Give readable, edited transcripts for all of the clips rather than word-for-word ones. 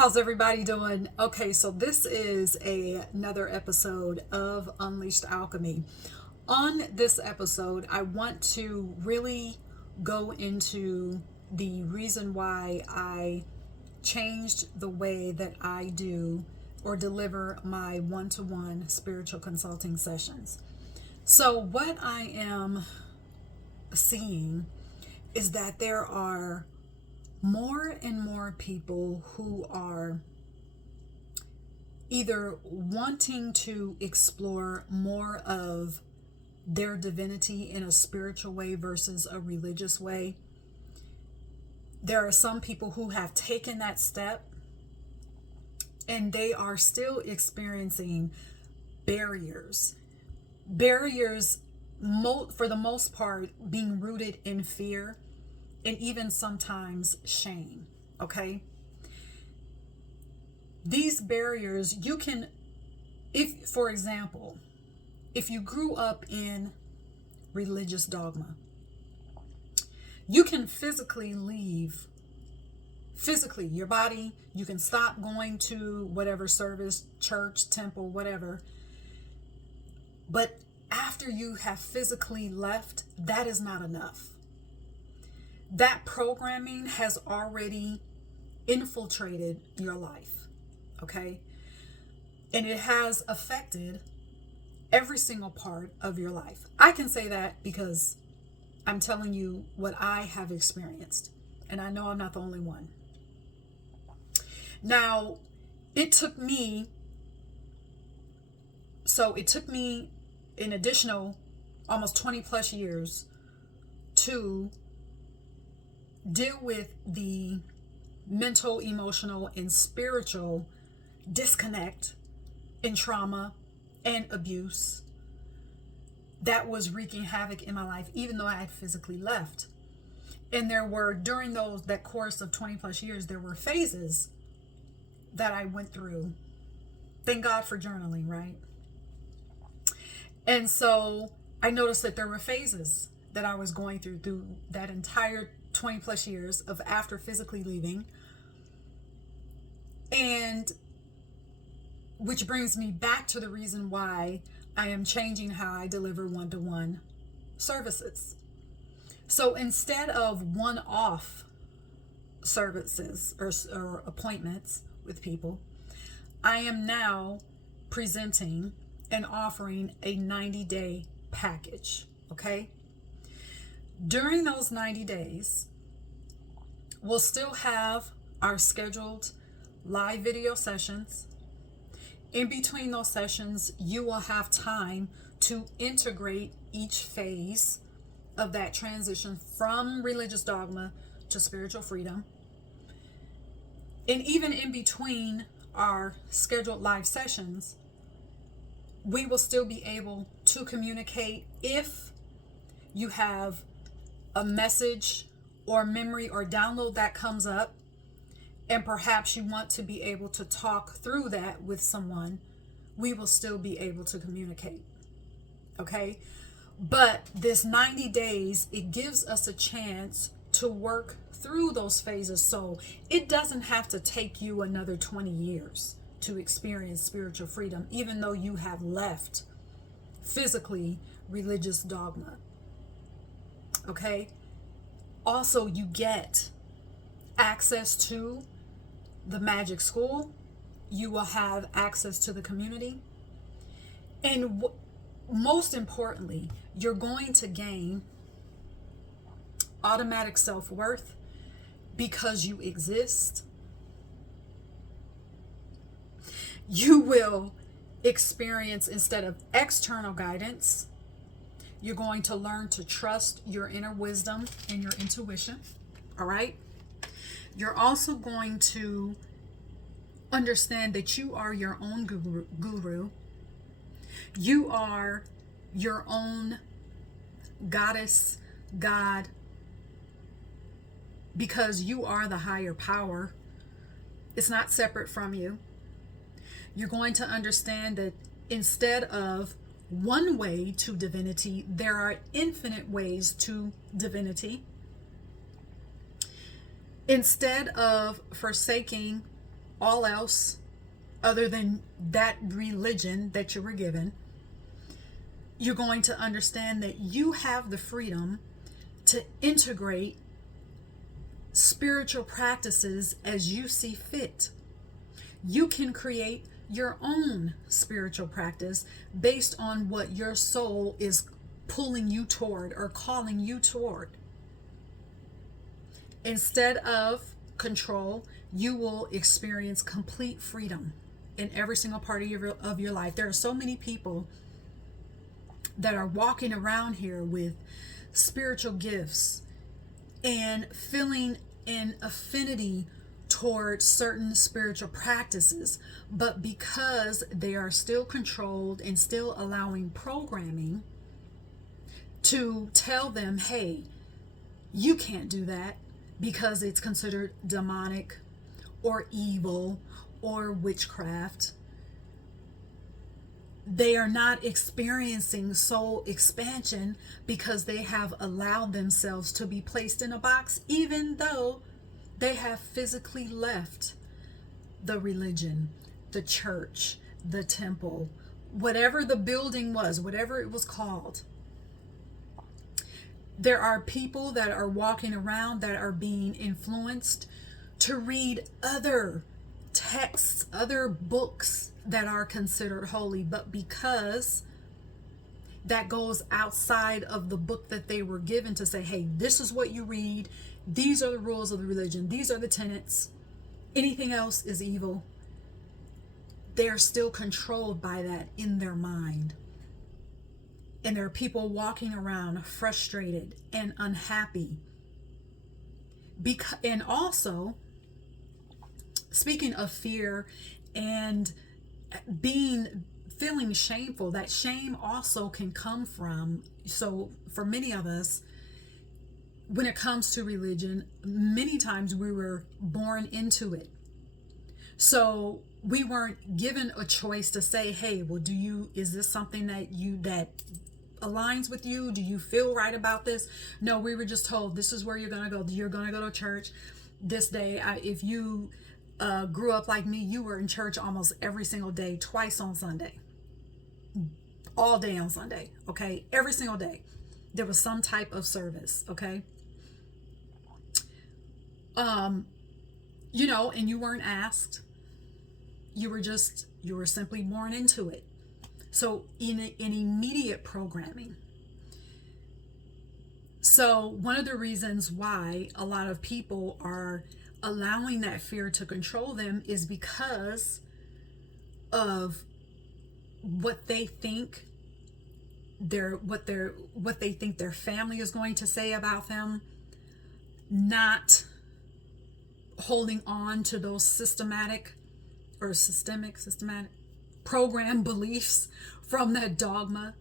How's everybody doing? Okay, so this is another episode of Unleashed Alchemy. On this episode, I want to really go into the reason why I changed the way that I do or deliver my one-to-one spiritual consulting sessions. So what I am seeing is that there are more and more people who are either wanting to explore more of their divinity in a spiritual way versus a religious way. There are some people who have taken that step and they are still experiencing barriers. Barriers, for the most part, being rooted in fear and even sometimes shame, okay? These barriers, you can, if, for example, if you grew up in religious dogma, you can physically leave, your body, you can stop going to whatever service, church, temple, whatever, but after you have physically left, that is not enough. That programming has already infiltrated your life, okay? And it has affected every single part of your life. I can say that because I'm telling you what I have experienced, and I know I'm not the only one. Now, it took me an additional almost 20 plus years to deal with the mental, emotional, and spiritual disconnect and trauma and abuse that was wreaking havoc in my life, even though I had physically left. And there were, during that course of 20 plus years, there were phases that I went through. Thank God for journaling, right? And so I noticed that there were phases that I was going through that entire 20 plus years of after physically leaving. And which brings me back to the reason why I am changing how I deliver one-to-one services. So instead of one-off services or appointments with people, I am now presenting and offering a 90-day package, okay? During those 90 days, we'll still have our scheduled live video sessions. In between those sessions, you will have time to integrate each phase of that transition from religious dogma to spiritual freedom. And even in between our scheduled live sessions, we will still be able to communicate if you have a message or memory or download that comes up, and perhaps you want to be able to talk through that with someone, we will still be able to communicate, okay? But this 90 days, it gives us a chance to work through those phases, so it doesn't have to take you another 20 years to experience spiritual freedom, even though you have left physically religious dogma, okay? Also, you get access to the magic school. You will have access to the community. And most importantly, you're going to gain automatic self-worth because you exist. You will experience, instead of external guidance, you're going to learn to trust your inner wisdom and your intuition, all right? You're also going to understand that you are your own guru. You are your own goddess, God, because you are the higher power. It's not separate from you. You're going to understand that instead of one way to divinity, there are infinite ways to divinity. Instead of forsaking all else other than that religion that you were given, you're going to understand that you have the freedom to integrate spiritual practices as you see fit. You can create your own spiritual practice based on what your soul is pulling you toward or calling you toward. Instead of control, you will experience complete freedom in every single part of your life. There are so many people that are walking around here with spiritual gifts and feeling an affinity towards certain spiritual practices, but because they are still controlled and still allowing programming to tell them, hey, you can't do that because it's considered demonic or evil or witchcraft, they are not experiencing soul expansion because they have allowed themselves to be placed in a box, even though they have physically left the religion, the church, the temple, whatever the building was, whatever it was called. There are people that are walking around that are being influenced to read other texts, other books that are considered holy, but because that goes outside of the book that they were given to say, hey, this is what you read, these are the rules of the religion, these are the tenets, anything else is evil, they're still controlled by that in their mind. And there are people walking around frustrated and unhappy. And also, speaking of fear and feeling shameful, that shame also can come from, so for many of us, when it comes to religion, many times we were born into it. So we weren't given a choice to say, hey, well, is this something that aligns with you? Do you feel right about this? No, we were just told this is where you're going to go. You're going to go to church this day. If you grew up like me, you were in church almost every single day, twice on Sunday, all day on Sunday. Okay. Every single day there was some type of service. Okay. And you weren't asked, you were simply born into it. So in immediate programming. So one of the reasons why a lot of people are allowing that fear to control them is because of what they think what they think their family is going to say about them, not holding on to those systemic program beliefs from that dogma.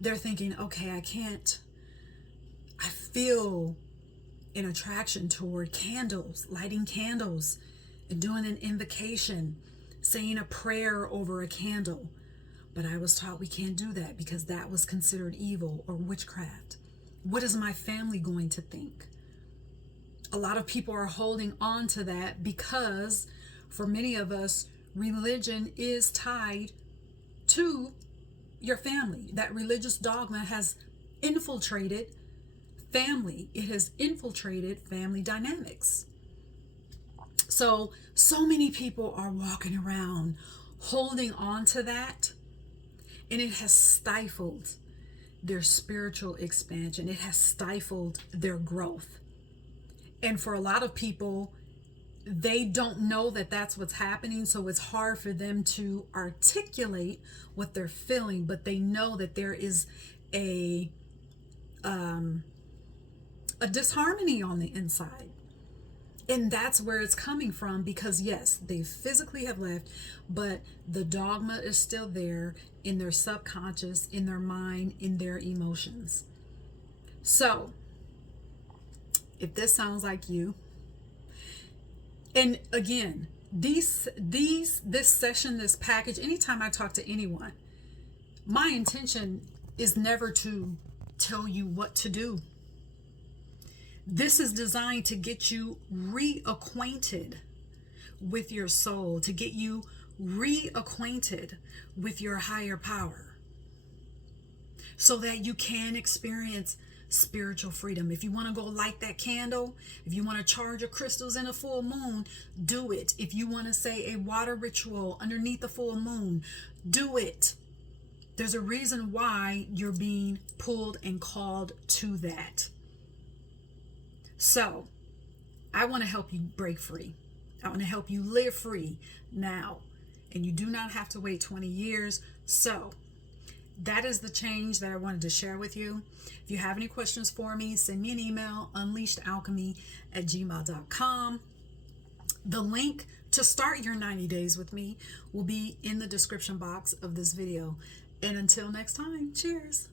They're thinking, okay, I feel an attraction toward candles, lighting candles and doing an invocation, saying a prayer over a candle. But I was taught we can't do that because that was considered evil or witchcraft. What is my family going to think? A lot of people are holding on to that because for many of us, religion is tied to your family. That religious dogma has infiltrated family. It has infiltrated family dynamics. So many people are walking around holding on to that, and it has stifled their spiritual expansion. It has stifled their growth. And for a lot of people, they don't know that that's what's happening, so it's hard for them to articulate what they're feeling, but they know that there is a disharmony on the inside. And that's where it's coming from, because yes, they physically have left, but the dogma is still there in their subconscious, in their mind, in their emotions. So if this sounds like you, and again, this session, this package, anytime I talk to anyone, my intention is never to tell you what to do. This is designed to get you reacquainted with your soul, to get you reacquainted with your higher power, so that you can experience spiritual freedom. If you want to go light that candle, if you want to charge your crystals in a full moon, do it. If you want to say a water ritual underneath the full moon, do it. There's a reason why you're being pulled and called to that. So I want to help you break free. I want to help you live free now. And you do not have to wait 20 years. So that is the change that I wanted to share with you. If you have any questions for me, send me an email, unleashedalchemy@gmail.com. The link to start your 90 days with me will be in the description box of this video. And until next time, cheers.